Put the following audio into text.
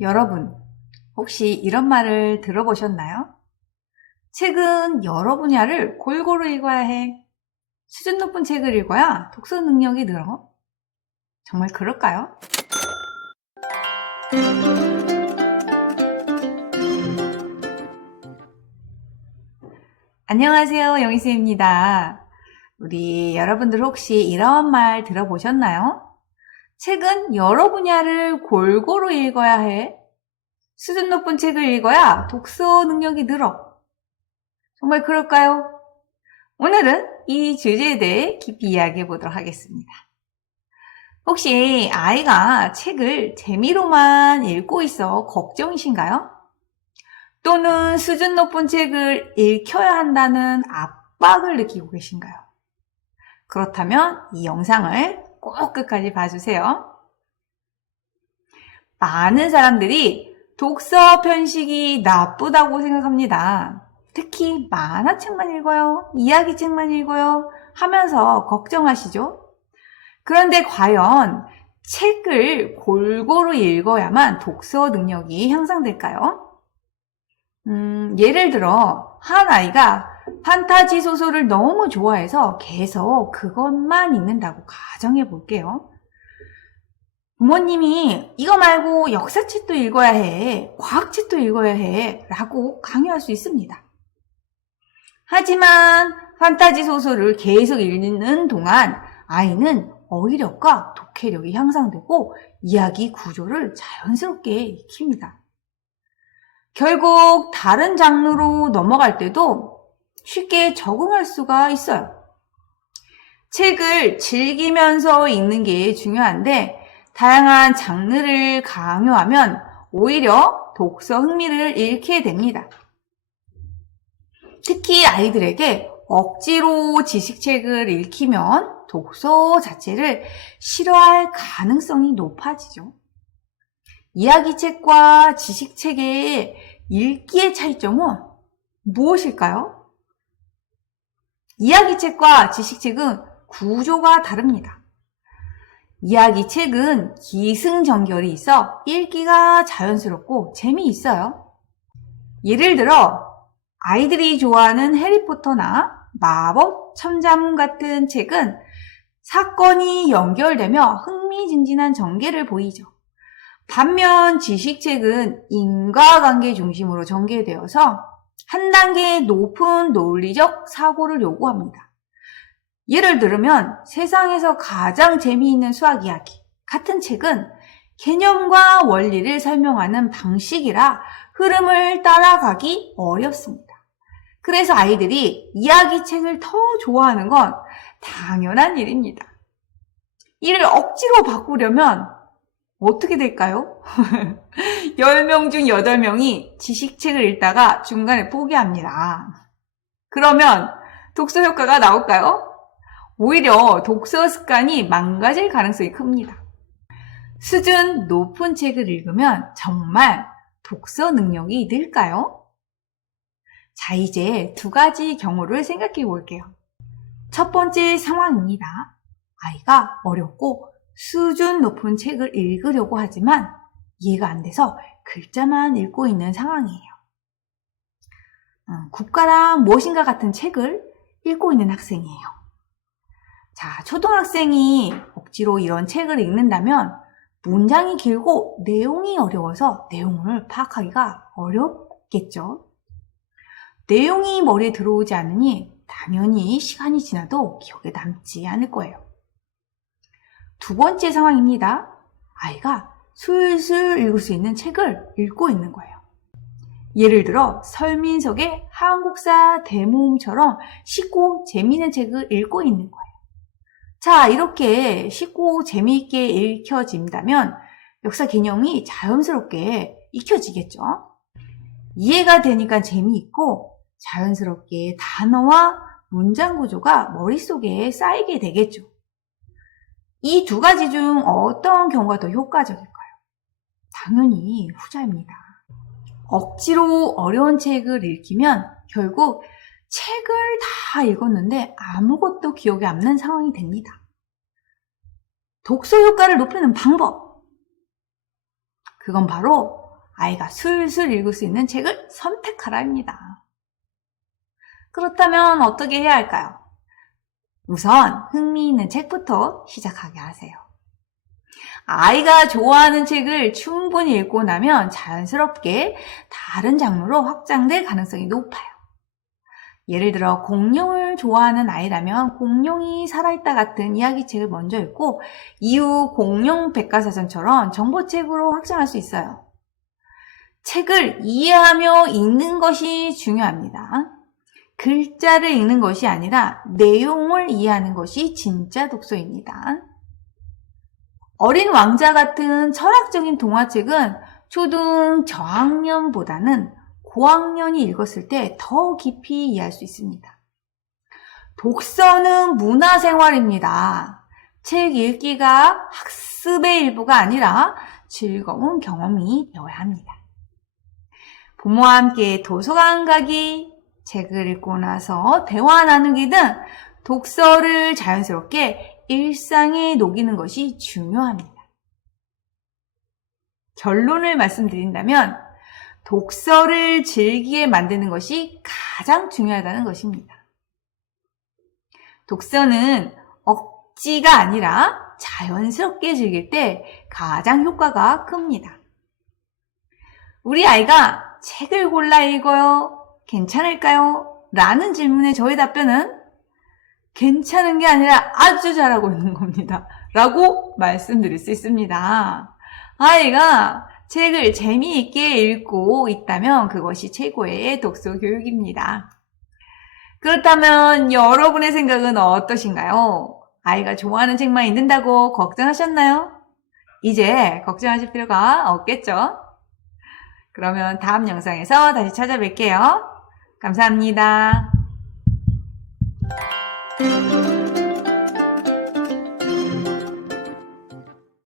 여러분, 혹시 이런 말을 들어보셨나요? 책은 여러 분야를 골고루 읽어야 해. 수준 높은 책을 읽어야 독서 능력이 늘어. 정말 그럴까요? 안녕하세요, 영희쌤입니다. 우리 여러분들 혹시 이런 말 들어보셨나요? 책은 여러 분야를 골고루 읽어야 해. 수준 높은 책을 읽어야 독서 능력이 늘어. 정말 그럴까요? 오늘은 이 주제에 대해 깊이 이야기해 보도록 하겠습니다. 혹시 아이가 책을 재미로만 읽고 있어 걱정이신가요? 또는 수준 높은 책을 읽혀야 한다는 압박을 느끼고 계신가요? 그렇다면 이 영상을 꼭 끝까지 봐주세요. 많은 사람들이 독서 편식이 나쁘다고 생각합니다. 특히 만화책만 읽어요, 이야기책만 읽어요 하면서 걱정하시죠? 그런데 과연 책을 골고루 읽어야만 독서 능력이 향상될까요? 예를 들어 한 아이가 판타지 소설을 너무 좋아해서 계속 그것만 읽는다고 가정해 볼게요. 부모님이 이거 말고 역사책도 읽어야 해, 과학책도 읽어야 해 라고 강요할 수 있습니다. 하지만 판타지 소설을 계속 읽는 동안 아이는 어휘력과 독해력이 향상되고 이야기 구조를 자연스럽게 익힙니다. 결국 다른 장르로 넘어갈 때도 쉽게 적응할 수가 있어요. 책을 즐기면서 읽는 게 중요한데 다양한 장르를 강요하면 오히려 독서 흥미를 잃게 됩니다. 특히 아이들에게 억지로 지식책을 읽히면 독서 자체를 싫어할 가능성이 높아지죠. 이야기책과 지식책의 읽기의 차이점은 무엇일까요? 이야기책과 지식책은 구조가 다릅니다. 이야기책은 기승전결이 있어 읽기가 자연스럽고 재미있어요. 예를 들어 아이들이 좋아하는 해리포터나 마법 천자문 같은 책은 사건이 연결되며 흥미진진한 전개를 보이죠. 반면 지식책은 인과관계 중심으로 전개되어서 한 단계 높은 논리적 사고를 요구합니다. 예를 들면 세상에서 가장 재미있는 수학 이야기 같은 책은 개념과 원리를 설명하는 방식이라 흐름을 따라가기 어렵습니다. 그래서 아이들이 이야기책을 더 좋아하는 건 당연한 일입니다. 이를 억지로 바꾸려면 어떻게 될까요? 10명 중 8명이 지식책을 읽다가 중간에 포기합니다. 그러면 독서 효과가 나올까요? 오히려 독서 습관이 망가질 가능성이 큽니다. 수준 높은 책을 읽으면 정말 독서 능력이 늘까요? 자, 이제 두 가지 경우를 생각해 볼게요. 첫 번째 상황입니다. 아이가 어렵고 수준 높은 책을 읽으려고 하지만 이해가 안 돼서 글자만 읽고 있는 상황이에요. 국가랑 무엇인가 같은 책을 읽고 있는 학생이에요. 자, 초등학생이 억지로 이런 책을 읽는다면 문장이 길고 내용이 어려워서 내용을 파악하기가 어렵겠죠. 내용이 머리에 들어오지 않으니 당연히 시간이 지나도 기억에 남지 않을 거예요. 두 번째 상황입니다. 아이가 술술 읽을 수 있는 책을 읽고 있는 거예요. 예를 들어 설민석의 한국사 대모험처럼 쉽고 재미있는 책을 읽고 있는 거예요. 자, 이렇게 쉽고 재미있게 읽혀진다면 역사 개념이 자연스럽게 익혀지겠죠. 이해가 되니까 재미있고 자연스럽게 단어와 문장 구조가 머릿속에 쌓이게 되겠죠. 이 두 가지 중 어떤 경우가 더 효과적일까요? 당연히 후자입니다. 억지로 어려운 책을 읽히면 결국 책을 다 읽었는데 아무것도 기억에 안 나는 상황이 됩니다. 독서 효과를 높이는 방법. 그건 바로 아이가 술술 읽을 수 있는 책을 선택하라 합니다. 그렇다면 어떻게 해야 할까요? 우선 흥미있는 책부터 시작하게 하세요. 아이가 좋아하는 책을 충분히 읽고 나면 자연스럽게 다른 장르로 확장될 가능성이 높아요. 예를 들어 공룡을 좋아하는 아이라면 공룡이 살아있다 같은 이야기책을 먼저 읽고 이후 공룡 백과사전처럼 정보책으로 확장할 수 있어요. 책을 이해하며 읽는 것이 중요합니다. 글자를 읽는 것이 아니라 내용을 이해하는 것이 진짜 독서입니다. 어린 왕자 같은 철학적인 동화책은 초등 저학년보다는 고학년이 읽었을 때 더 깊이 이해할 수 있습니다. 독서는 문화생활입니다. 책 읽기가 학습의 일부가 아니라 즐거운 경험이 되어야 합니다. 부모와 함께 도서관 가기, 책을 읽고 나서 대화 나누기 등 독서를 자연스럽게 일상에 녹이는 것이 중요합니다. 결론을 말씀드린다면 독서를 즐기게 만드는 것이 가장 중요하다는 것입니다. 독서는 억지가 아니라 자연스럽게 즐길 때 가장 효과가 큽니다. 우리 아이가 책을 골라 읽어요? 괜찮을까요? 라는 질문에 저희 답변은 괜찮은 게 아니라 아주 잘하고 있는 겁니다. 라고 말씀드릴 수 있습니다. 아이가 책을 재미있게 읽고 있다면 그것이 최고의 독서 교육입니다. 그렇다면 여러분의 생각은 어떠신가요? 아이가 좋아하는 책만 읽는다고 걱정하셨나요? 이제 걱정하실 필요가 없겠죠? 그러면 다음 영상에서 다시 찾아뵐게요. 감사합니다.